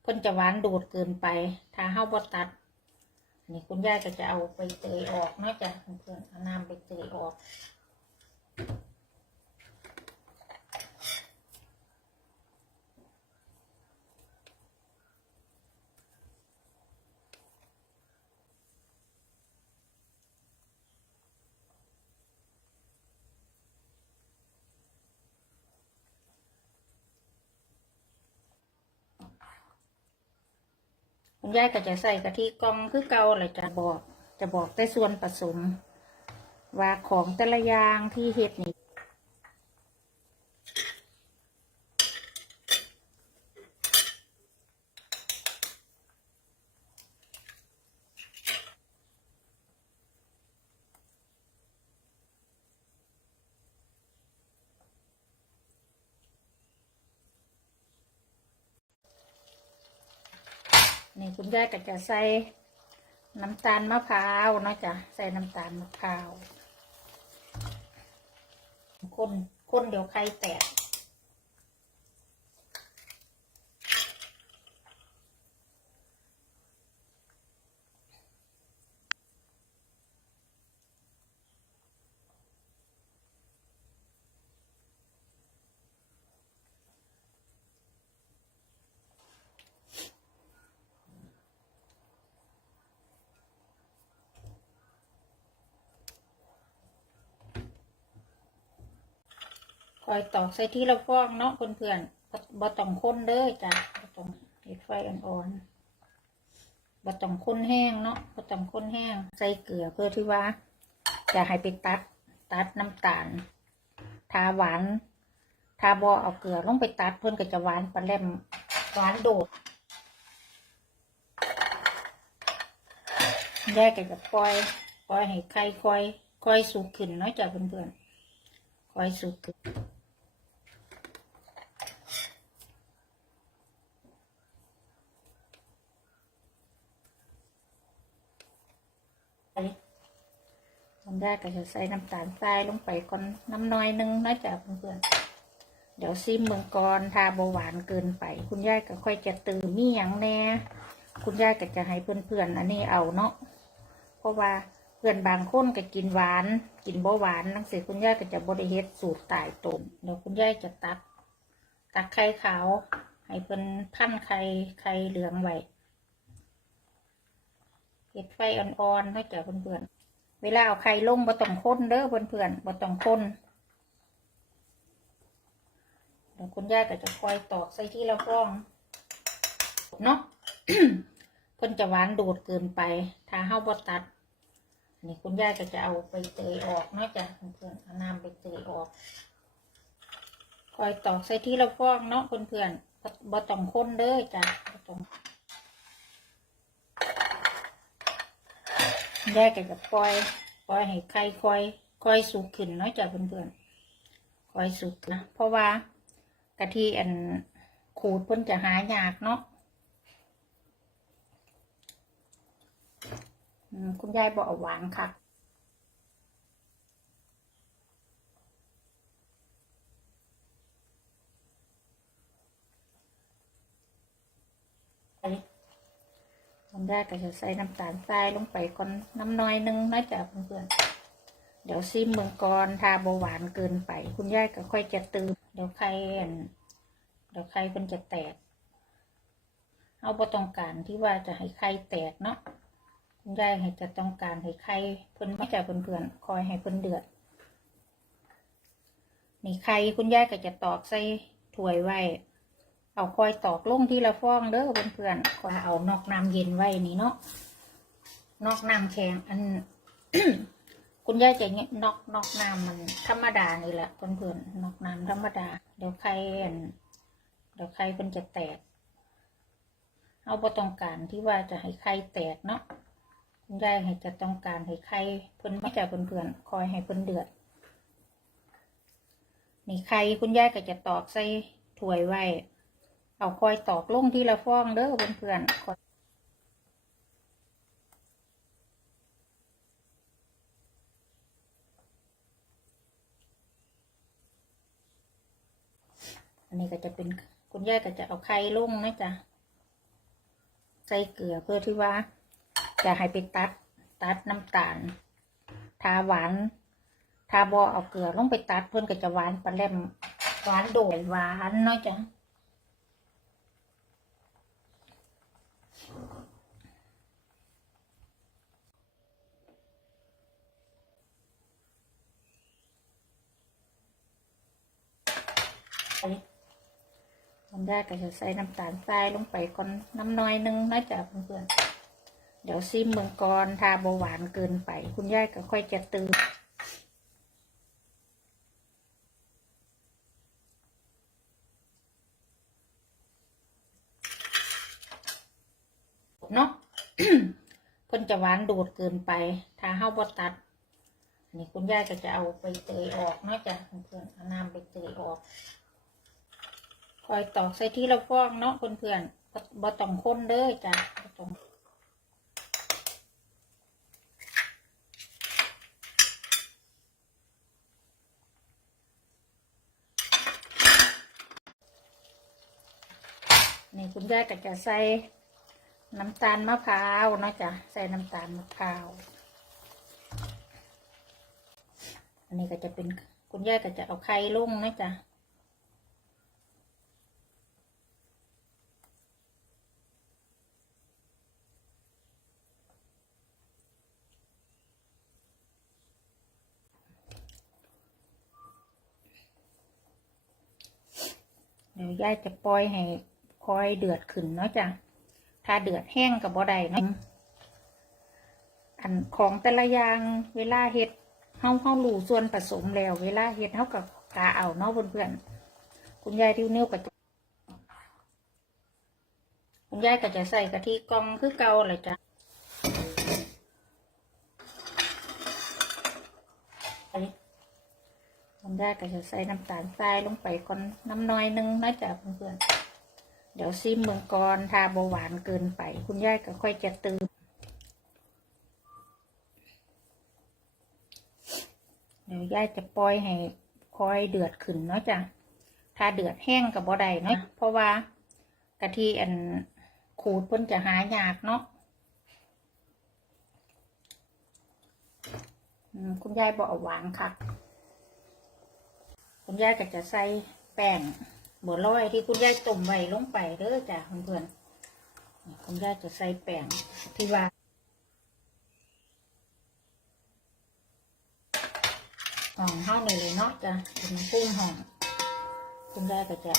เพิ่นจะหวานโดดเกินไป ถ้าเฮาบ่ตัด นี่คุณยายก็จะเอาไปเตยออกเนาะจ้ะเพื่อนๆเอาน้ำไปเตยออก คุณยายก็จะใส่กะทิกล่องคือเก่าเลยจะบอก จะบอกแต่ส่วนผสม ว่าของแต่ละอย่างที่เห็ดนี่ นี่คุณยายก็จะใส่น้ำตาลมะพร้าวเนาะจ้ะใส่น้ำตาลมะพร้าวคนคนเดี๋ยวไข่แตก คอยตอกใส่ที่ละฟองเนาะเพื่อนๆบ่บ่ต้องคนเด้อจ้ะบ่ต้องเฮ็ดไฟอ่อนๆบ่ต้องคนแห้งเนาะบ่ต้องคนแห้ง ใส่เกลือเพื่อที่ว่า จะให้ไปตัด ตัดน้ำตาล ทาหวาน ทาบอเอาเกลือลงไปตัดเพื่อนก็จะหวานปลาแหลมหวานโดดแยกกันกับปล่อย ปล่อยให้ไข่ค่อยค่อยสุกขึ้นเนาะจ้ะเพื่อนๆ ค่อยสุกขึ้นคนแรกก็จะใส่น้ำตาลทรายลงไปก่อนน้ำน้อยหนึงเนาะจ้ะเพื่อนๆเดี๋ยวซิมเมืองกรทาเบาหวานเกินไป คุณยายก็ค่อยจะตื่นมีหยังแน่ คุณยายก็จะให้เพื่อนๆ อันนี้เอาเนาะเพราะว่า พื่อนบางคนก็กินหวาน กินเบาหวานนังสือคุณยายก็จะบริเฮ็ดสูตรตายตนเดี๋ยวคุณยายจะตัก ตักไข่ขาวให้เพิ่นพันไข่ไข่เหลืองไว้เฮ็ดไฟอ่อนๆให้แก่เพื่อนๆเวลาเอาไข่ลงบ่ต้องคนเด้อเพื่อนๆบ่ต้องคนเดี๋ยวคุณยายก็จะคอยตอกใส่ที่ละฟองเนาะเพิ่นจะหวานโดดเกินไป ถ้าเฮาบ่ตัด นนี้คุณยายก็จะเอาไปเตยออกเนาะจ้ะเพื่อนๆเอาน้ำไปเตยออกคอยตอกใส่ที่ละฟองเนาะเพื่อนๆบ่ต้องคนเด้อจ้ะบ่ต้องยายก็จะปล่อยปล่อยให้ไข่คอยคอยสุกขึ้นเนาะจ้ะเพื่อนๆคอยสุกนะเพราะว่ากะทิอันขูดเพิ่นจะหายากเนาะ อืม คุณยายบอกเอาหวานค่ะคุณยายก็จะใส่น้ำตาลทรายลงไปก่อนน้ำน้อยหนึงนะจ๊ะเพื่อนเดี๋ยวซิมเมืองกรทาเบาหวานเกินไป คุณยายก็ค่อยจะตื่นเดี๋ยวไข่อั่นเดี๋ยวไข่มันจะแตก เอาบ่ต้องการที่ว่าจะให้ไข่แตกเนาะ คุณยายให้จะต้องการให้ไข่เพิ่นไม่จ่ายเพื่อนๆคอยให้เพิ่นเดือด นี่ไข่คุณยายก็จะตอกใส่ถ้วยไว้ เอาคอยตอกลงทีละฟองเด้อเพื่อนๆคอยเอานอกน้ำเย็นไว้นี่เนาะนอกน้ำแข็งอัน คุณยายจะเงี้ยนอกนอกน้ำมันธรรมดานี่แหละเพื่อนๆนอกน้ำธรรมดา เดี๋ยวไข่เดี๋ยวไข่เพิ่นจะแตกเอาบ่ต้องการที่ว่าจะให้ไข่แตกเนาะ คุณยายให้จะต้องการให้ไข่เพิ่นไม่จ่าเพื่อนๆคอยให้เพิ่นเดือด นี่ไข่คุณยายก็จะตอกใส่ถ้วยไว้ เอาคอยตอกลงทีละฟองเด้อเพื่อนๆคอยอันนี้ก็จะเป็นคุณยายก็จะเอาไข่ลงนะจ๊ะใส่เกลือเพื่อที่ว่า จะให้ไปตัด ตัดน้ำตาล ทาหวาน ทาบอเอาเกลือลงไปตัดเพื่อนก็จะหวานปลาเล่มหวานโดยหวานเนาะจ๊ะคุณยายก็จะใส่น้ำตาลทรายลงไปก่อนน้ำน้อยหนึงนะจ๊ะเพื่อนๆ เดี๋ยวซิมเมืองกรทาเบาหวานเกินไป คุณยายก็ค่อยจะตื่นเนาะเพิ่นจะหวานโดดเกินไปถ้าเฮาบ่ตัดนนี้คุณยายก็จะเอาใบเตยออกเนาะจ้ะเพื่อนเอาน้ำใบเตยออก คอยตอกใส่ที่เราฟองเนาะเพื่อนๆบ่บ่ต้องค้นเด้อจ้ะบ่ต้อง นี่คุณยายก็จะใส่น้ำตาลมะพร้าวเนาะจ้ะใส่น้ำตาลมะพร้าว อันนี้ก็จะเป็นคุณยายก็จะเอาไข่ลงนะจ๊ะเดี๋ยวยายจะปล่อยให้ คอยเดือดขึ้นเนาะจ้ะถ้าเดือดแห้งกับบ่ได้เนาะอันของแต่ละอย่างเวลาเฮ็ดเฮาเฮารู้ส่วนผสมแล้ว เวลาเฮ็ดเฮากับกาเอาเนาะเพื่อนๆคุณยายที่นิ้วก็จะคุณยายก็จะใส่กะทิกองคือเก่าเลยจ้ะคุณยายก็จะใส่น้ำตาลทรายลงไปก่อนน้ำน้อยหนึงนะจ๊ะเพื่อนๆ เดี๋ยวซิมเมืองกรทาเบาหวานเกินไป คุณยายก็ค่อยจะตื่นเดี๋ยวยายจะปล่อยให้คอยเดือดขึ้นเนาะจ้ะถ้าเดือดแห้งกับบ่ได้เนาะเพราะว่ากะทิอันขูดเพิ่นจะหายากเนาะอืมคุณยายบอกเอาหวานค่ะ คุณยายก็จะใส่แป้ง บัวลอยที่คุณยายต้มไว้ลงไปเด้อจ้ะเพื่อนๆคุณยายจะใส่แป้งที่ว่าห้องเท่านี้เลยเนาะจะเป็นปุ้งห้องคุณยายก็จะ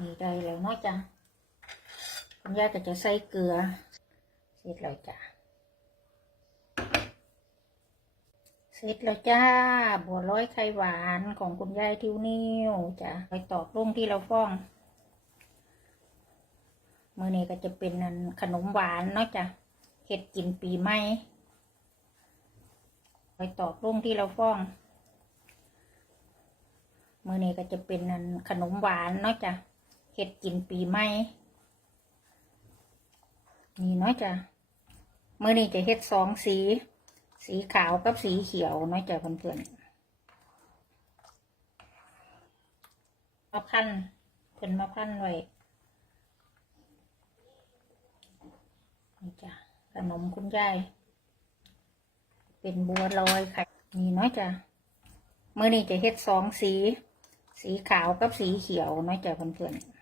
นี่ได้แล้วเนาะจ้ะคุณยายก็จะใส่เกลือเสร็จแล้วจ้ะ เสร็จแล้วจ้า บัวร้อยไข่หวานของคุณยายทิวนิ้วจ้ะไปตอกลงที่เราฟ้อง มือนี้ก็จะเป็นนันขนมหวานเนาะจ้ะเห็ดกินปีใหม่ไปตอกลงที่เราฟ้อง มือนี้ก็จะเป็นนันขนมหวานเนาะจ้ะเห็ดกินปีใหม่นี่เนาะจ้ะมือนี้จะเฮ็ดสองสี สีขาวกับสีเขียวเนาะจ้ะเพื่อนๆมาพันเพิ่อนมาพันไว้นี่จ้ะขนมคุณยายเป็นบัวลอยไข่นี่เนาะจ้ะเมื่อนี้จะเฮ็ดสองสี สีขาวกับสีเขียวเนาะจ้ะเพื่อนๆ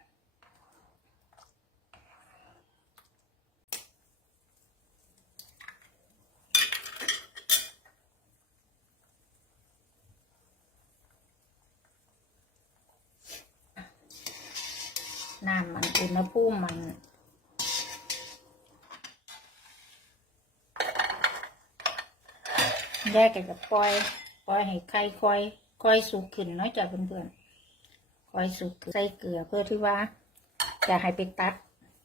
น้ำมันอุณหภูมิมันแยกกันกับปล่อยปล่อยให้ไข่ค่อยค่อยสุกขึ้นเนาะจ้ะเพื่อนๆค่อยสุกใส่เกลือเพื่อที่ว่า จะให้ไปตัด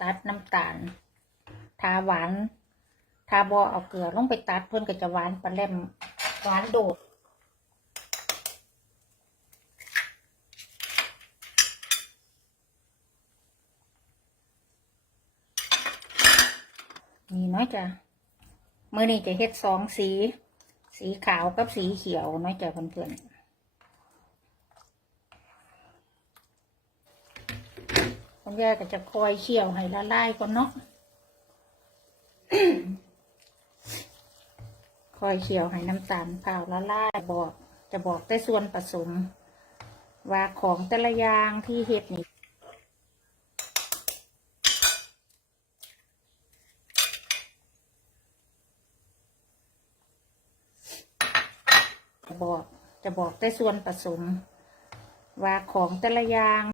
ตัดน้ำตาล ทาหวาน ทาบอเอาเกลือลงไปตัดเพื่อนก็จะหวานปลาเลมหวานโดด นี่เนาะจ้ะเมื่อนี้จะเฮ็ดสองสี สีขาวกับสีเขียวเนาะจ้ะเพื่อนคุณยายก็จะคอยเคี่ยวให้ละลายก่อนเนาะ คอยเคี่ยวให้น้ำตาลเผาวละลายบอก จะบอกแต่ส่วนผสม ว่าของแต่ละอย่างที่เฮ็ดนี่ จะบอก จะ บอกแต่ส่วนผสม ว่าของแต่ละอย่าง